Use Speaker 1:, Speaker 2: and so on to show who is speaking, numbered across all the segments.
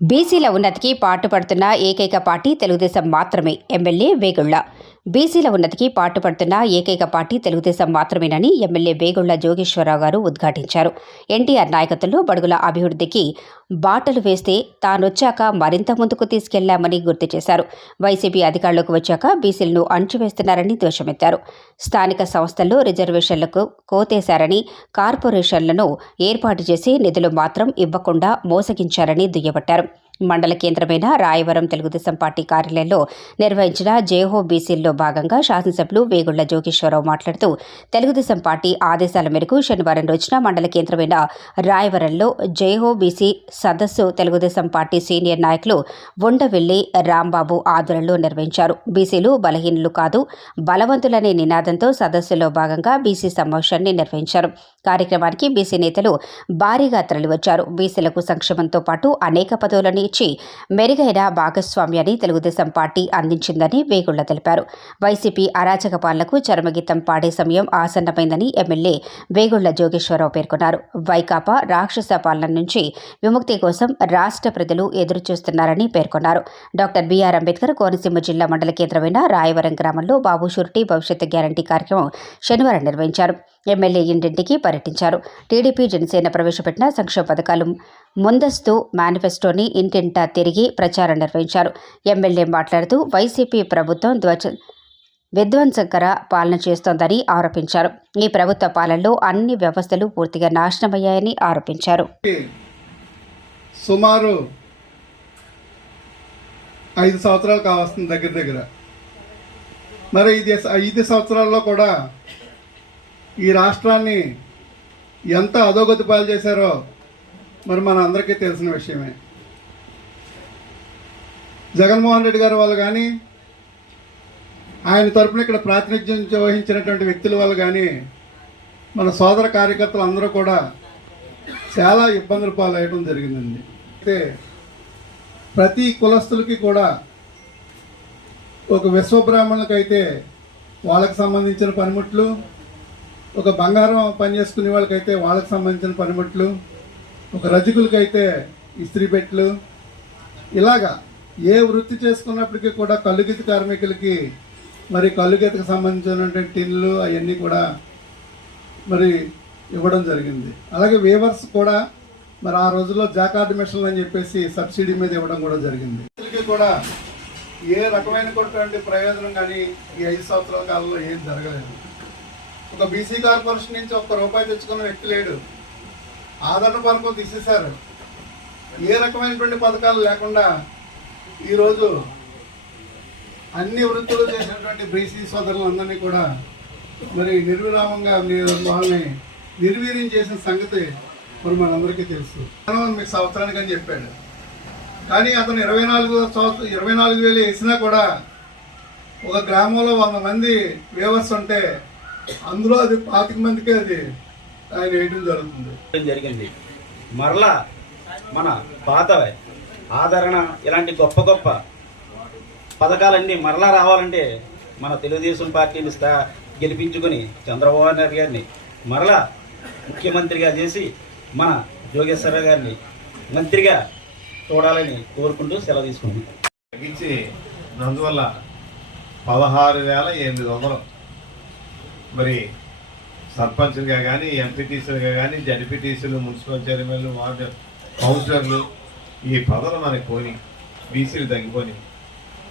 Speaker 1: బీసీల ఉన్నతికి పాటుపడుతున్న ఏకైక పార్టీ తెలుగుదేశం మాత్రమే ఎమ్మెల్యే వేగుళ్ళ. బీసీల ఉన్నతికి పాటుపడుతున్న ఏకైక పార్టీ తెలుగుదేశం మాత్రమేనని ఎమ్మెల్యే వేగుళ్ళ జోగేశ్వరరావు గారు ఉద్ఘాటించారు. ఎన్టీఆర్ నాయకత్వంలో బడుగుల అభివృద్ధికి బాటలు వేస్తే తానొచ్చాక మరింత ముందుకు తీసుకెళ్ళామని గుర్తు చేశారు. వైసీపీ అధికారంలోకి వచ్చాక బీసీలను అణచివేస్తున్నారని దోషమెత్తారు. స్థానిక సంస్థల్లో రిజర్వేషన్లకు కోతేశారని కార్పొరేషన్లను ఏర్పాటు చేసి నిధులు మాత్రం ఇవ్వకుండా మోసగించారని దుయ్యబట్టారు. మండల కేంద్రమైన రాయవరం తెలుగుదేశం పార్టీ కార్యాలయంలో నిర్వహించిన జేహో బీసీల్లో భాగంగా శాసనసభ్యులు వేగుళ్ళ జోగేశ్వరరావు మాట్లాడుతూ తెలుగుదేశం పార్టీ ఆదేశాల మేరకు శనివారం రోజున మండల కేంద్రమైన రాయవరంలో జేహో బీసీ సదస్సు తెలుగుదేశం పార్టీ సీనియర్ నాయకులు ఉండవెల్లి రాంబాబు ఆధ్వర్యంలో నిర్వహించారు. బీసీలు బలహీనులు కాదు బలవంతులనే నినాదంతో సదస్సులో భాగంగా బీసీ సమావేశాన్ని నిర్వహించారు. కార్యక్రమానికి బీసీ నేతలు భారీగా తరలివచ్చారు. బీసీలకు సంక్షేమంతో పాటు అనేక పదవులని ఇచ్చి మెరుగైన భాగస్వామ్యాన్ని తెలుగుదేశం పార్టీ అందించిందని వేగుళ్ళ తెలిపారు. వైసీపీ అరాచక పాలనకు చరమగీతం పాడే సమయం ఆసన్నమైందని ఎమ్మెల్యే వేగుళ్ళ జోగేశ్వరరావు పేర్కొన్నారు. వైకాపా రాక్షస పాలన నుంచి విముక్తి కోసం రాష్ట్ర ప్రజలు ఎదురుచూస్తున్నారని పేర్కొన్నారు. డాక్టర్ బీఆర్ అంబేద్కర్ కోనసీమ జిల్లా మండల కేంద్రమైన రాయవరం గ్రామంలో బాబు షూరిటీ భవిష్యత్ గ్యారంటీ కార్యక్రమం శనివారం నిర్వహించారు. ఎమ్మెల్యే ఇంటింటికి పర్యటించారు. టీడీపీ జనసేన ప్రవేశపెట్టిన సంక్షేమ పథకాలు ముందస్తు మేనిఫెస్టోని ఇంటింటా తిరిగి ప్రచారం నిర్వహించారు. ఎమ్మెల్యే మాట్లాడుతూ వైసీపీ ప్రభుత్వం ధ్వజ విధ్వంసకర పాలన చేస్తోందని ఆరోపించారు. ఈ ప్రభుత్వ పాలనలో అన్ని వ్యవస్థలు పూర్తిగా నాశనమయ్యాయని ఆరోపించారు.
Speaker 2: సుమారు ఐదు సంవత్సరాలు కావస్తుంది దగ్గర దగ్గర. మరి ఇది ఐదు సంవత్సరాల్లో కూడా ఈ రాష్ట్రాన్ని ఎంత అధోగతి పాలు చేశారో మరి మన అందరికీ తెలిసిన విషయమే. జగన్మోహన్ రెడ్డి గారు వాళ్ళు కానీ ఆయన తరపున ఇక్కడ ప్రాతినిధ్యం వహించినటువంటి వ్యక్తుల వాళ్ళు కానీ మన సోదర కార్యకర్తలు అందరూ కూడా చాలా ఇబ్బందులు పాలయ్యడం జరిగిందండి. అయితే ప్రతి కులస్తులకి కూడా ఒక విశ్వబ్రాహ్మణులకైతే వాళ్ళకి సంబంధించిన పనిముట్లు ఒక బంగారం పని చేసుకునే వాళ్ళకైతే వాళ్ళకి సంబంధించిన పనిముట్లు ఒక రజకులకైతే ఇస్త్రీ పెట్లు ఇలాగా ఏ వృత్తి చేసుకున్నప్పటికీ కూడా కల్లుగీత కార్మికులకి మరి కల్లుగీతకు సంబంధించినటువంటి టిన్లు అవన్నీ కూడా మరి ఇవ్వడం జరిగింది. అలాగే వేవర్స్ కూడా మరి ఆ రోజుల్లో జాకార్డ్ మిషన్లు అని చెప్పేసి సబ్సిడీ మీద ఇవ్వడం కూడా జరిగింది. కూడా ఏ రకమైనటువంటి ప్రయోజనం కానీ ఈ ఐదు సంవత్సరాల కాలంలో ఏం జరగలేదు. ఒక బీసీ కార్పొరేషన్ నుంచి ఒక్క రూపాయి తెచ్చుకున్న వ్యక్తి లేడు. ఆదరణ పథకం తీసేశారు. ఏ రకమైనటువంటి పథకాలు లేకుండా ఈరోజు అన్ని వృత్తులు చేసినటువంటి బీసీ సోదరులందరినీ కూడా మరి నిర్విరామంగా మీరు వాళ్ళని నిర్వీర్యం చేసిన సంగతి మరి మనందరికీ తెలుసు. మీకు సంవత్సరానికి అని చెప్పాడు. కానీ అతను ఇరవై నాలుగు సంవత్సరం ఇరవై నాలుగు వేలు వేసినా కూడా ఒక గ్రామంలో వంద మంది వేవర్స్ ఉంటే అందులో అది పాతిక మందికే అది ఆయన వేయడం జరుగుతుంది.
Speaker 3: జరిగింది? మరలా మన పాత ఆదరణ ఇలాంటి గొప్ప గొప్ప పథకాలన్నీ మరలా రావాలంటే మన తెలుగుదేశం పార్టీని స్థా గెలిపించుకొని చంద్రబాబు నాయుడు గారిని మరలా ముఖ్యమంత్రిగా చేసి మన జోగేశ్వర గారిని మంత్రిగా చూడాలని కోరుకుంటూ సెలవు తీసుకుంటున్నాం.
Speaker 4: తగ్గించి అందువల్ల పదహారు వేల ఎనిమిది వందలు మరి సర్పంచ్లుగా కానీ ఎంపీటీసీలుగా కానీ జడ్పీటీసీలు మున్సిపల్ చైర్మన్లు వార్డు కౌన్సిలర్లు ఈ పదవులు మనకి పోని బీసీలు తగ్గిపోని.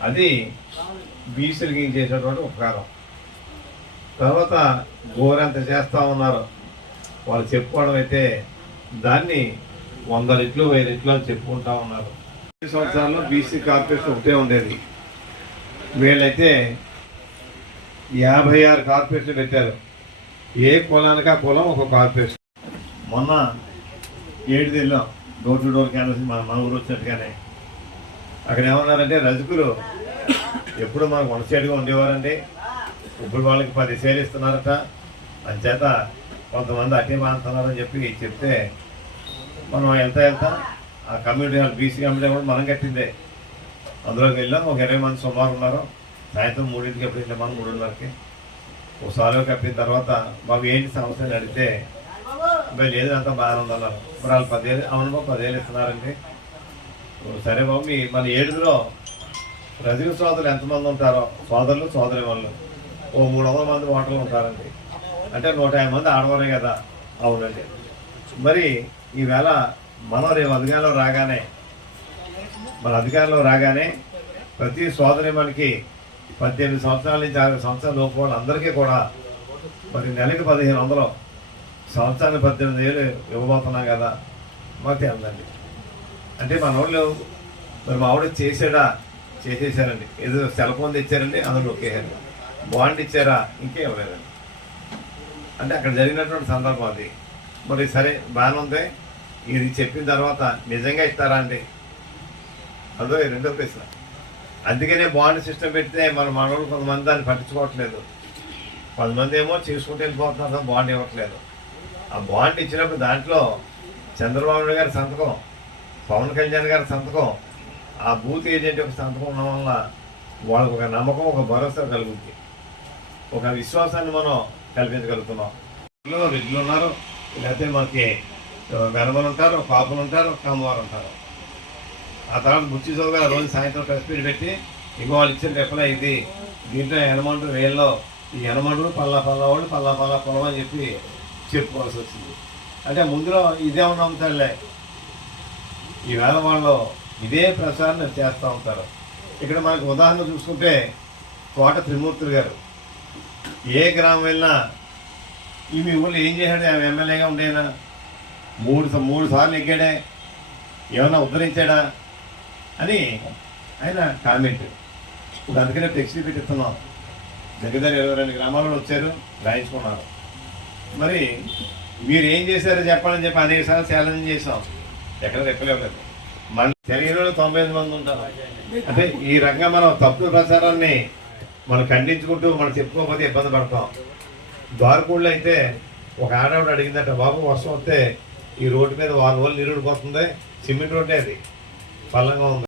Speaker 4: అది బీసీలకి చేసినటువంటి ఉపకారం. తర్వాత గోరెంత చేస్తూ ఉన్నారు. వాళ్ళు చెప్పుకోవడం అయితే దాన్ని వంద రెట్లు వెయ్యి రెట్లు అని చెప్పుకుంటా ఉన్నారు. సంవత్సరాల్లో బీసీ కార్పొరేషన్ ఒకటే ఉండేది. వీళ్ళైతే యాభై ఆరు కార్పొరేషన్లు పెట్టారు. ఏ కులానికి ఆ కులం ఒక కార్పొరేషన్. మొన్న ఏడు వెళ్ళాం డోర్ టు డోర్ క్యాన్వస్ మన మన ఊరు వచ్చినట్టుగానే. అక్కడ ఏమన్నారంటే రజకులు ఎప్పుడు మనకు వనసేడుగా ఉండేవారండి. ఇప్పుడు వాళ్ళకి పది సేలు ఇస్తున్నారట. అంచేత కొంతమంది అటే మానుతున్నారని చెప్పి చెప్తే మనం వెళ్తా వెళ్తా ఆ కమ్యూనిటీ బీసీ కమ్యూనిటీ కూడా మనం కట్టిందే. అందులోకి వెళ్ళాం. ఒక ఇరవై మంది సుమారు ఉన్నారు. సాయంత్రం మూడింటికి ఎప్పుడు వెళ్ళాం మూడున్నరకి ఒకసారి కప్పిన తర్వాత బాబు ఏంటి సమస్యలు అడిగితే మరి లేదు అంతా బాగానే ఉందన్నారు మరి వాళ్ళు పదివేలు అవును బాబు పదివేలు ఇస్తున్నారండి. సరే బాబు మీ మన ఏడుగులో రజక సోదరులు ఎంతమంది ఉంటారో సోదరులు సోదరి వాళ్ళు ఓ మూడు వందల మంది ఓటర్లు ఉంటారండి. అంటే నూట యాభై మంది ఆడవారే కదా. అవునండి. మరి ఈవేళ మనం రేపు అధికారంలో రాగానే మన అధికారంలో రాగానే ప్రతి సోదరి మనకి పద్దెనిమిది సంవత్సరాల నుంచి అరవై సంవత్సరాల లోపు వాళ్ళందరికీ కూడా మరి నెలకి పదిహేను వందలు సంవత్సరానికి పద్దెనిమిది వేలు ఇవ్వబోతున్నాం కదా. మాకు తెలదండి. అంటే మన వాళ్ళు మరి మా ఆవిడ చేసాడా? చేసేసారండి. ఏదో సెల్ ఫోన్ తెచ్చారండి అందులో ఒకేసారి బాండ్ ఇచ్చారా? ఇంకే ఇవ్వలేదండి. అంటే అక్కడ జరిగినటువంటి సందర్భం అది. మరి సరే బాగానే ఉంది. ఇది చెప్పిన తర్వాత నిజంగా ఇస్తారా అండి? అదో ఈ రెండో ప్రశ్న. అందుకనే బాండ్ సిస్టమ్ పెడితే మన మనవాళ్ళు కొంతమంది దాన్ని పట్టించుకోవట్లేదు. కొంతమంది ఏమో చేసుకుంటూ వెళ్ళిపోతున్నారు బాండ్ ఇవ్వట్లేదు. ఆ బాండ్ ఇచ్చినప్పుడు దాంట్లో చంద్రబాబు నాయుడు గారి సంతకం పవన్ కళ్యాణ్ గారి సంతకం ఆ బూత్ ఏజెంట్ యొక్క సంతకం ఉండడం వల్ల వాళ్ళకు ఒక నమ్మకం ఒక భరోసా కలుగుతుంది ఒక విశ్వాసాన్ని మనం కల్పించగలుగుతున్నాం. రెడ్లు ఉన్నారు లేకపోతే మనకి వెనమలు ఉంటారు కాపులు ఉంటారు కమ్మవారు ఉంటారు. ఆ తర్వాత బుచ్చి గారు రోజు సాయంత్రం ప్రెస్ మీట్ పెట్టి ఇంకో వాళ్ళు ఇచ్చిన రిప్లై ఇది. దీంట్లో ఎనమంటు వేల్లో ఈ ఎనమంటు పల్లా పల్లా వాళ్ళు పల్లా పల్లా పొలం అని చెప్పి చెప్పుకోవాల్సి వచ్చింది. అంటే ముందులో ఇదే ఉన్న నమ్ముతారులే. ఈవేళ వాళ్ళు ఇదే ప్రచారం చేస్తూ ఉంటారు. ఇక్కడ మనకు ఉదాహరణ చూసుకుంటే కోట త్రిమూర్తులు గారు. ఏ గ్రామం వెళ్ళినా ఈ మీ ఊళ్ళో ఏం చేశాడు? ఆయన ఎమ్మెల్యేగా ఉండేనా? మూడు స- మూడు సార్లు ఎక్కాడే? ఏమన్నా ఉద్ధరించాడా? అని ఆయన కామెంట్ ఇప్పుడు అందుకనే టెక్స్టీ పెట్టిస్తున్నాం దగ్గర దగ్గర ఇరవై రెండు గ్రామాలలో వచ్చారు రాయించుకున్నారు. మరి మీరు ఏం చేశారో చెప్పాలని చెప్పి అనేక సార్లు ఛాలెంజ్ చేసాం ఎక్కడ చెప్పలేదు మన శరీరంలో తొంభై ఐదు మంది ఉంటారు. అంటే ఈ రకంగా మనం తప్పుడు ప్రచారాన్ని మనం ఖండించుకుంటూ మనం చెప్పుకోకపోతే ఇబ్బంది పడతాం. ద్వారకూళ్ళు అయితే ఒక ఆడవాడు అడిగిందట బాబు వర్షం వస్తే ఈ రోడ్డు మీద వారం రోజులు నీరు వస్తుంది సిమెంట్ రోడ్డే అది. పల్లంగా ఉంది.